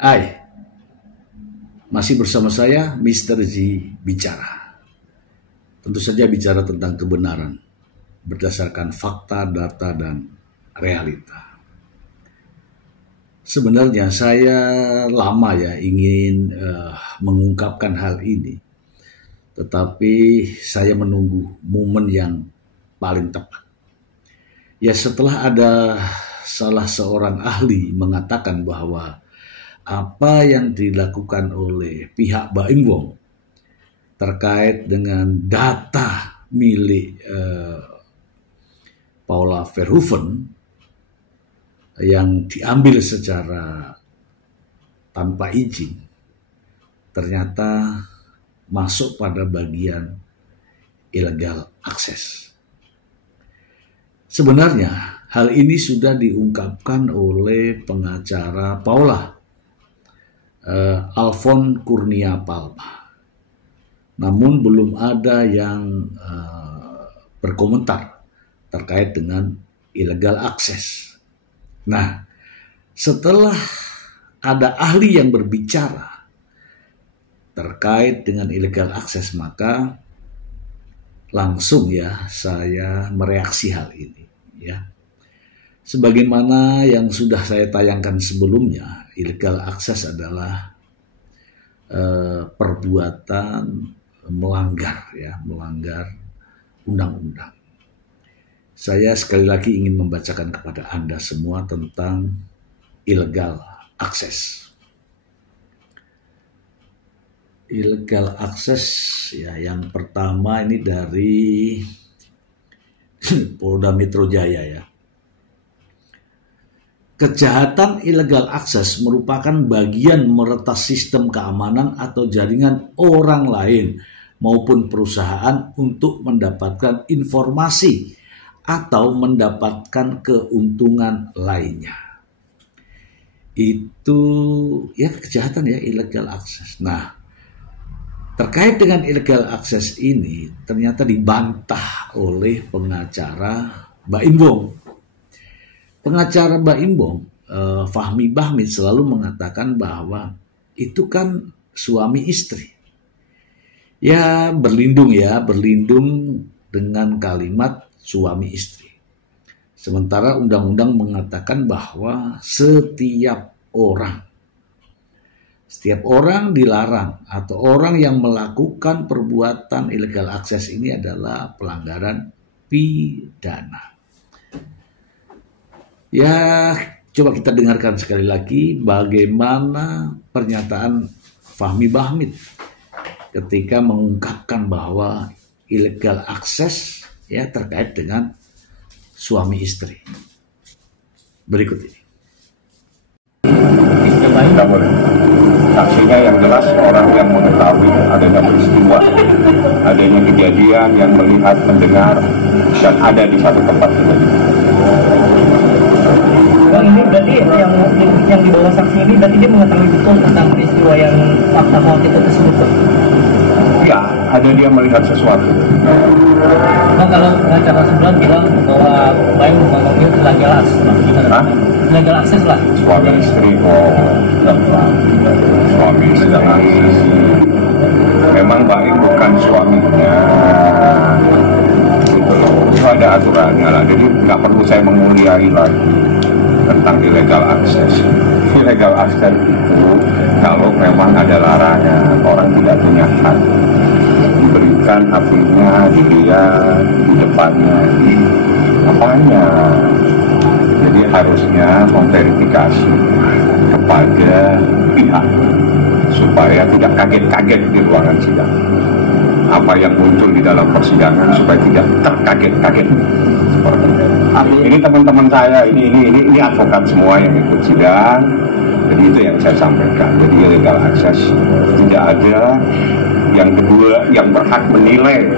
Hai, masih bersama saya Mr. Z bicara. Tentu saja bicara tentang kebenaran berdasarkan fakta, data, dan realita. Sebenarnya saya lama ya ingin mengungkapkan hal ini, tetapi saya menunggu momen yang paling tepat. Ya, setelah ada salah seorang ahli mengatakan bahwa apa yang dilakukan oleh pihak Baim Wong terkait dengan data milik Paula Verhoeven yang diambil secara tanpa izin ternyata masuk pada bagian illegal access. Sebenarnya hal ini sudah diungkapkan oleh pengacara Paula, Alfon Kurnia Palma. Namun belum ada yang berkomentar terkait dengan illegal access. Nah, setelah ada ahli yang berbicara terkait dengan illegal access, maka langsung ya saya mereaksi hal ini ya. Sebagaimana yang sudah saya tayangkan sebelumnya, illegal access adalah perbuatan melanggar undang-undang. Saya sekali lagi ingin membacakan kepada Anda semua tentang illegal access. Illegal access ya, yang pertama ini dari Polda Metro Jaya ya. Kejahatan illegal access merupakan bagian meretas sistem keamanan atau jaringan orang lain maupun perusahaan untuk mendapatkan informasi atau mendapatkan keuntungan lainnya. Itu ya kejahatan ya, illegal access. Nah, terkait dengan illegal access ini ternyata dibantah oleh pengacara Baim Wong. Pengacara Baim Wong, Fahmi Bahmid, selalu mengatakan bahwa itu kan suami istri. Ya berlindung dengan kalimat suami istri. Sementara undang-undang mengatakan bahwa setiap orang dilarang atau orang yang melakukan perbuatan illegal access ini adalah pelanggaran pidana. Ya, coba kita dengarkan sekali lagi bagaimana pernyataan Fahmi Bahmid ketika mengungkapkan bahwa illegal access ya terkait dengan suami istri. Berikut ini. Tidak boleh. Saksinya yang jelas orang yang mengetahui adanya peristiwa, adanya kejadian, yang melihat, mendengar, dan ada di satu tempat kejadian. Bang, ini berarti yang dibawa saksi ini berarti dia mengetahui betul tentang peristiwa yang fakta waktu itu tersebut, Bang? Ya, ada dia melihat sesuatu. Bang, kalau pengacara sebelah bilang bahwa Baim ngomongnya telah jelas, legal access lah. Suami istri, suami istri. Memang Baim bukan suaminya. Itu ada aturannya lah. Jadi nggak perlu saya menguliai lagi tentang illegal access. Illegal access itu kalau memang ada larangan, orang tidak punya hak diberikan HP-nya, dilihat di depannya, di apanya. Jadi harusnya memverifikasi kepada pihak supaya tidak kaget-kaget di ruangan sidang. Apa yang muncul di dalam persidangan supaya tidak terkaget-kaget. Ini teman-teman saya, ini advokat semua yang ikut sidang. Jadi itu yang saya sampaikan. Jadi illegal access tidak ada. Yang kedua, yang berhak menilai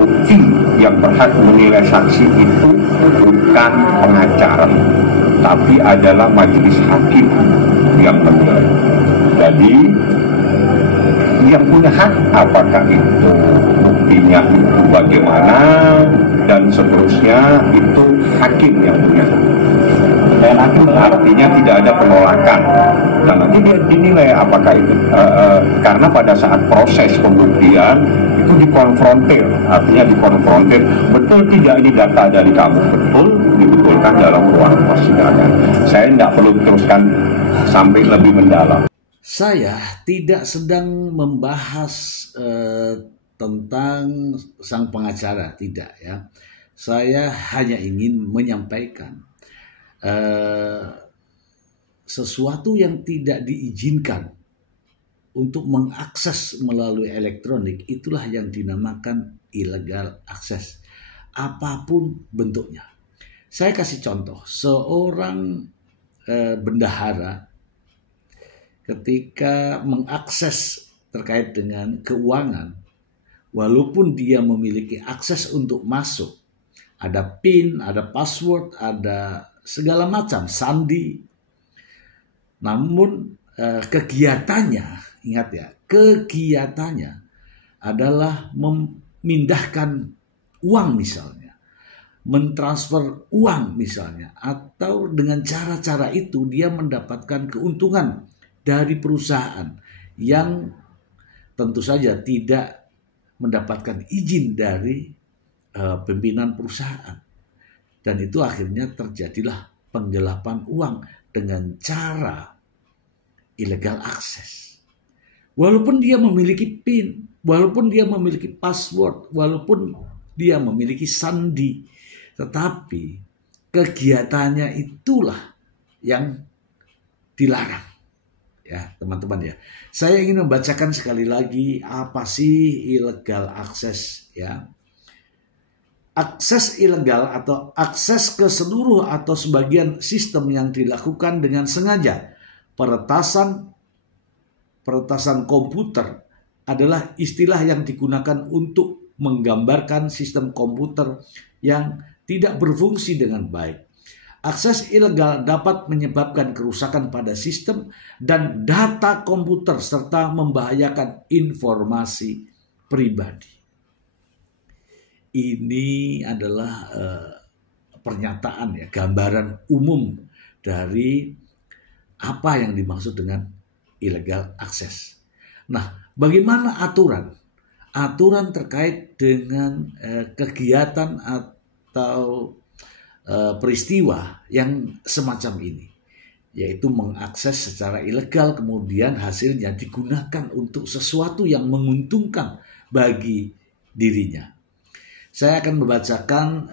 bukti, yang berhak menilai saksi itu bukan pengacara, tapi adalah majelis hakim yang menilai. Jadi yang punya hak apakah itu buktinya itu bagaimana dan seterusnya itu hakim yang punya hak. artinya tidak ada penolakan. Nah, nanti dia dinilai apakah itu karena pada saat proses pembuktian itu dikonfrontir, artinya dikonfrontir, betul tidak ini data dari kamu, betul dibetulkan dalam ruang persidangan. Saya tidak perlu teruskan sampai lebih mendalam. Saya tidak sedang membahas tentang sang pengacara, tidak ya. Saya hanya ingin menyampaikan sesuatu yang tidak diizinkan untuk mengakses melalui elektronik, itulah yang dinamakan illegal access, apapun bentuknya. Saya kasih contoh, seorang bendahara ketika mengakses terkait dengan keuangan, walaupun dia memiliki akses untuk masuk, ada PIN, ada password, ada segala macam, sandi, namun kegiatannya, ingat ya, kegiatannya adalah memindahkan uang misalnya, mentransfer uang misalnya, atau dengan cara-cara itu dia mendapatkan keuntungan dari perusahaan yang tentu saja tidak mendapatkan izin dari pimpinan perusahaan. Dan itu akhirnya terjadilah penggelapan uang dengan cara illegal access. Walaupun dia memiliki PIN, walaupun dia memiliki password, walaupun dia memiliki sandi, tetapi kegiatannya itulah yang dilarang. Ya, teman-teman ya. Saya ingin membacakan sekali lagi apa sih illegal access ya. Akses ilegal atau akses ke seluruh atau sebagian sistem yang dilakukan dengan sengaja. Peretasan komputer adalah istilah yang digunakan untuk menggambarkan sistem komputer yang tidak berfungsi dengan baik. Akses ilegal dapat menyebabkan kerusakan pada sistem dan data komputer serta membahayakan informasi pribadi. Ini adalah pernyataan ya, gambaran umum dari apa yang dimaksud dengan illegal access. Nah, bagaimana aturan? Aturan terkait dengan kegiatan atau peristiwa yang semacam ini, yaitu mengakses secara ilegal kemudian hasilnya digunakan untuk sesuatu yang menguntungkan bagi dirinya. Saya akan membacakan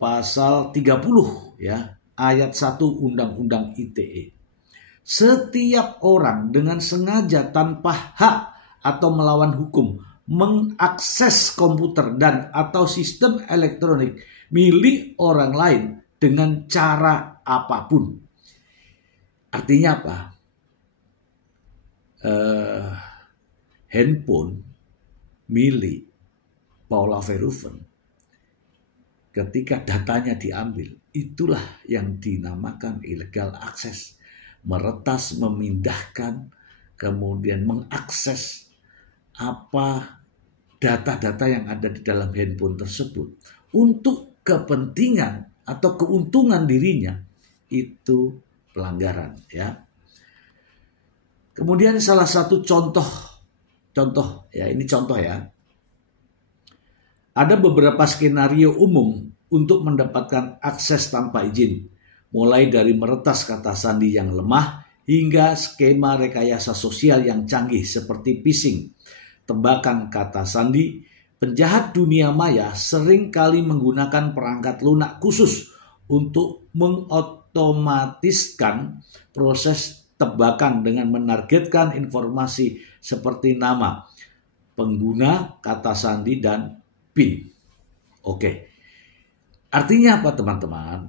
pasal 30 ya, ayat 1 Undang-Undang ITE. Setiap orang dengan sengaja tanpa hak atau melawan hukum mengakses komputer dan atau sistem elektronik milik orang lain dengan cara apapun. Artinya apa? Handphone milik Paula Verhoeven, ketika datanya diambil, itulah yang dinamakan illegal access. Meretas, memindahkan, kemudian mengakses apa data-data yang ada di dalam handphone tersebut untuk kepentingan atau keuntungan dirinya, itu pelanggaran ya. Kemudian salah satu contoh ya, ini contoh ya. Ada beberapa skenario umum untuk mendapatkan akses tanpa izin, mulai dari meretas kata sandi yang lemah hingga skema rekayasa sosial yang canggih seperti phishing, tebakan kata sandi. Penjahat dunia maya sering kali menggunakan perangkat lunak khusus untuk mengotomatiskan proses tebakan dengan menargetkan informasi seperti nama pengguna, kata sandi, dan PIN. Oke. Artinya apa teman-teman?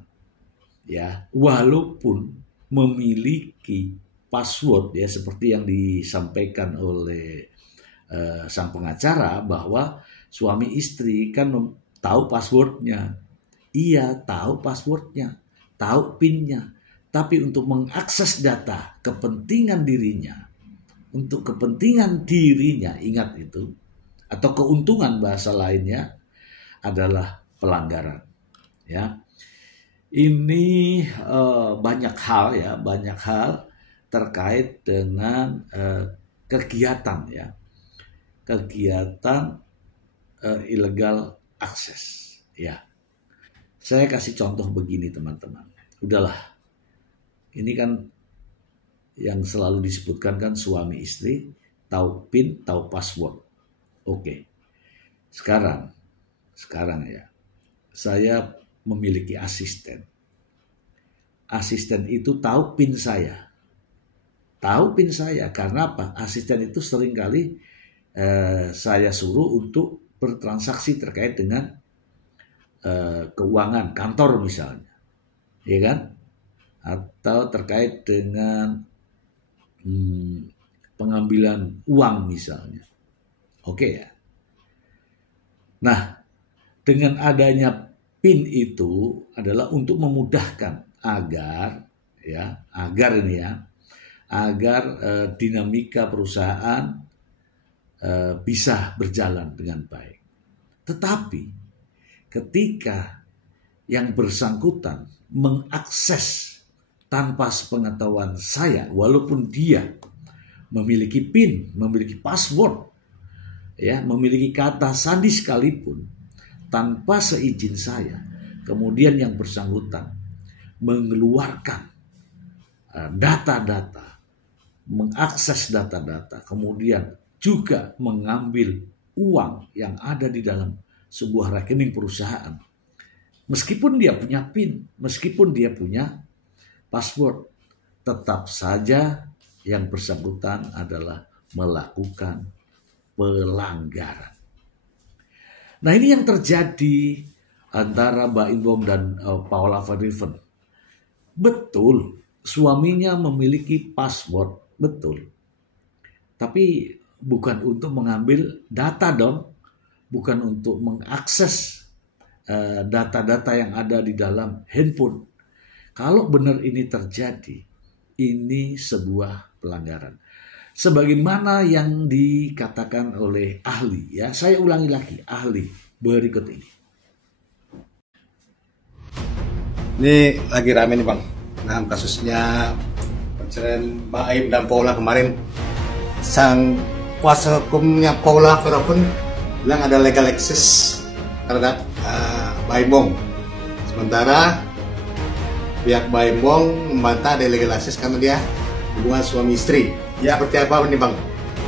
Ya, walaupun memiliki password ya seperti yang disampaikan oleh sang pengacara bahwa suami istri kan tahu passwordnya. Iya, tahu passwordnya, tahu PIN-nya. Tapi untuk mengakses data kepentingan dirinya, untuk kepentingan dirinya, ingat itu, atau keuntungan bahasa lainnya adalah pelanggaran. Ya, ini banyak hal terkait dengan kegiatan illegal access ya. Saya kasih contoh begini teman-teman. Udahlah, ini kan yang selalu disebutkan kan suami istri tahu PIN, tahu password. Oke. Sekarang ya, saya memiliki asisten. Asisten itu tahu PIN saya. Karena apa? Asisten itu seringkali saya suruh untuk bertransaksi terkait dengan keuangan kantor misalnya, ya kan? Atau terkait dengan pengambilan uang misalnya. Oke ya. Nah, dengan adanya PIN itu adalah untuk memudahkan agar dinamika perusahaan bisa berjalan dengan baik. Tetapi ketika yang bersangkutan mengakses tanpa sepengetahuan saya, walaupun dia memiliki PIN, memiliki password, ya, memiliki kata sandi sekalipun, tanpa seizin saya, kemudian yang bersangkutan mengeluarkan data-data, mengakses data-data, kemudian juga mengambil uang yang ada di dalam sebuah rekening perusahaan. Meskipun dia punya PIN, meskipun dia punya password, tetap saja yang bersangkutan adalah melakukan pelanggaran. Nah, ini yang terjadi antara Mbak Imbom dan Paula Van Riven. Betul, suaminya memiliki password, betul. Tapi bukan untuk mengambil data dong, bukan untuk mengakses data-data yang ada di dalam handphone. Kalau benar ini terjadi, ini sebuah pelanggaran. Sebagaimana yang dikatakan oleh ahli, ya, saya ulangi lagi, ahli berikut ini. Ini lagi rame nih Bang, nah kasusnya perceraian Mbak Aim dan Paula kemarin. Sang kuasa hukumnya Paula Verhoeven bilang ada legal access terhadap Mbak Imbong. Sementara pihak Mbak Imbong membantah ada legal access karena dia hubungan suami istri. Ya, seperti apa nih Bang?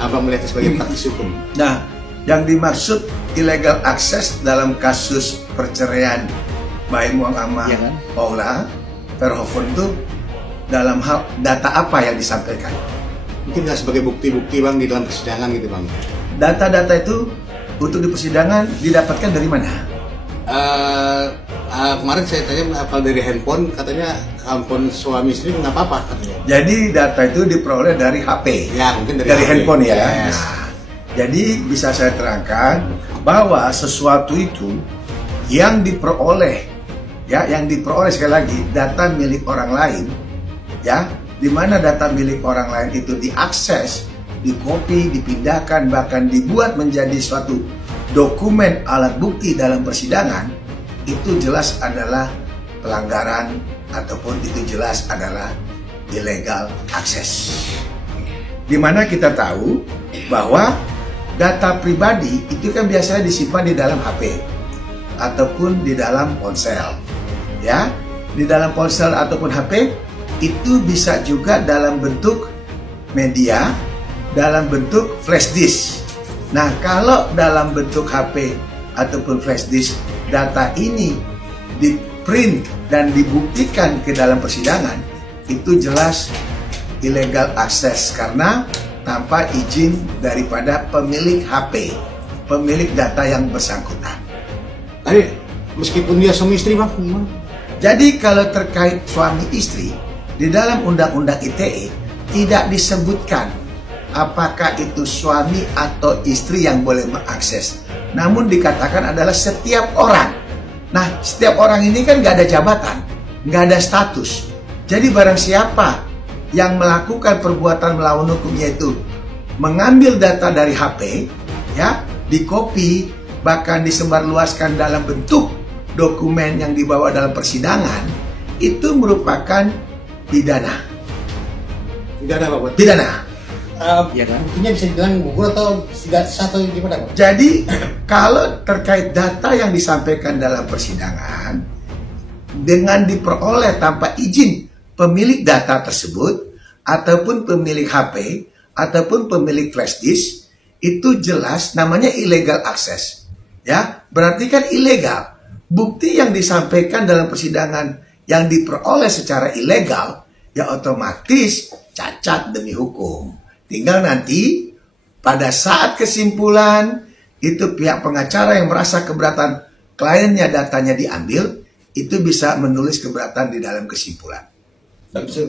Abang melihatnya sebagai praktisi hukum. Nah, yang dimaksud illegal access dalam kasus perceraian Mbak Imbong sama Paula Verhoeven itu dalam hal data apa yang disampaikan? Mungkin nggak sebagai bukti-bukti Bang di dalam persidangan gitu Bang. Data-data itu untuk di persidangan didapatkan dari mana? Kemarin saya tanya apa dari handphone, katanya handphone suami istri nggak apa-apa katanya. Jadi data itu diperoleh dari HP. Ya, mungkin dari handphone ya. Yes. Nah, jadi bisa saya terangkan bahwa sesuatu itu yang diperoleh, ya, yang diperoleh sekali lagi data milik orang lain, ya, di mana data milik orang lain itu diakses, dikopi, dipindahkan, bahkan dibuat menjadi suatu dokumen alat bukti dalam persidangan, itu jelas adalah pelanggaran ataupun itu jelas adalah illegal access. Dimana kita tahu bahwa data pribadi itu kan biasanya disimpan di dalam HP ataupun di dalam ponsel, ya, di dalam ponsel ataupun HP itu bisa juga dalam bentuk media, dalam bentuk flash disk. Nah, kalau dalam bentuk HP ataupun flash disk, data ini di print dan dibuktikan ke dalam persidangan, itu jelas illegal access karena tanpa izin daripada pemilik HP, pemilik data yang bersangkutan. Tapi meskipun dia suami istri Bang. Jadi kalau terkait suami istri, di dalam Undang-Undang ITE tidak disebutkan apakah itu suami atau istri yang boleh mengakses. Namun dikatakan adalah setiap orang. Nah, setiap orang ini kan nggak ada jabatan, nggak ada status. Jadi barang siapa yang melakukan perbuatan melawan hukum, yaitu mengambil data dari HP, ya, dikopi, bahkan disebarluaskan dalam bentuk dokumen yang dibawa dalam persidangan, itu merupakan pidana. Pidana Pak Bud? Pidana. Ya kan? Buktinya bisa dibilang gugur atau tidak sah atau gimana Pak? Jadi kalau terkait data yang disampaikan dalam persidangan dengan diperoleh tanpa izin pemilik data tersebut ataupun pemilik HP ataupun pemilik flash disk, itu jelas namanya illegal access. Ya, berarti kan ilegal. Bukti yang disampaikan dalam persidangan yang diperoleh secara ilegal, ya otomatis cacat demi hukum. Tinggal nanti pada saat kesimpulan itu pihak pengacara yang merasa keberatan kliennya datanya diambil, itu bisa menulis keberatan di dalam kesimpulan. Dan bisa,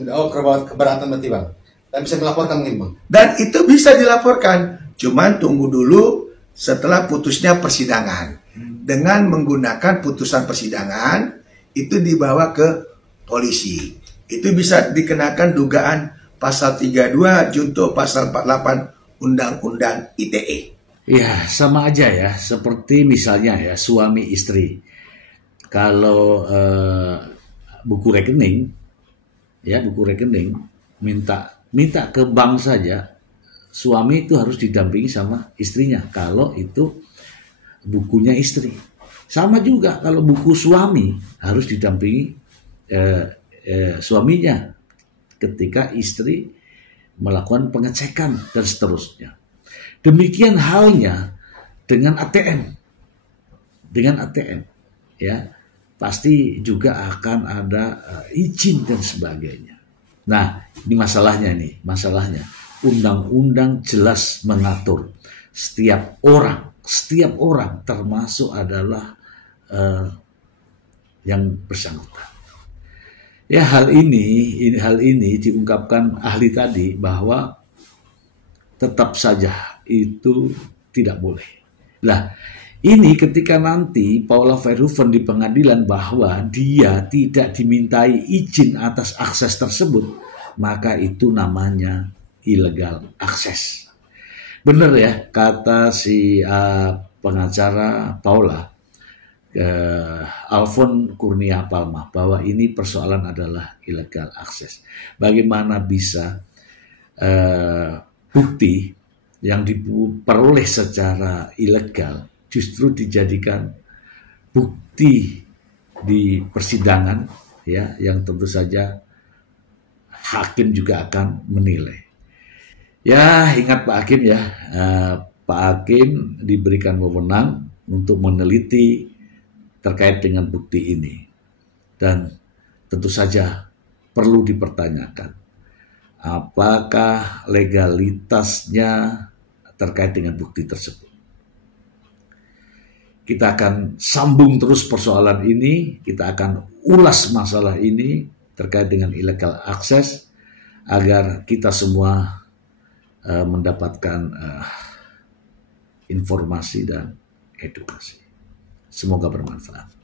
keberatan berarti Bang. Dan bisa melaporkan mungkin Bang. Dan itu bisa dilaporkan, cuman tunggu dulu setelah putusnya persidangan. Dengan menggunakan putusan persidangan, itu dibawa ke polisi. Itu bisa dikenakan dugaan pasal 32 junto pasal 48 Undang-Undang ITE. Ya, sama aja ya, seperti misalnya ya suami istri. Kalau buku rekening minta ke bank saja, suami itu harus didampingi sama istrinya kalau itu bukunya istri. Sama juga kalau buku suami harus didampingi suaminya ketika istri melakukan pengecekan dan seterusnya. Demikian halnya dengan ATM. Dengan ATM, ya, pasti juga akan ada izin dan sebagainya. Nah, ini masalahnya masalahnya. Undang-undang jelas mengatur setiap orang termasuk adalah yang bersangkutan. Ya, hal ini diungkapkan ahli tadi bahwa tetap saja itu tidak boleh. Lah, ini ketika nanti Paula Verhoeven di pengadilan bahwa dia tidak dimintai izin atas akses tersebut, maka itu namanya illegal access. Benar ya kata si pengacara Paula, Alfon Kurnia Palma, bahwa ini persoalan adalah illegal access. Bagaimana bisa bukti yang diperoleh secara ilegal justru dijadikan bukti di persidangan, ya, yang tentu saja hakim juga akan menilai. Ya, ingat Pak Hakim ya, Pak Hakim diberikan wewenang untuk meneliti terkait dengan bukti ini, dan tentu saja perlu dipertanyakan apakah legalitasnya terkait dengan bukti tersebut. Kita akan sambung terus persoalan ini, kita akan ulas masalah ini terkait dengan illegal access agar kita semua mendapatkan informasi dan edukasi. Semoga bermanfaat.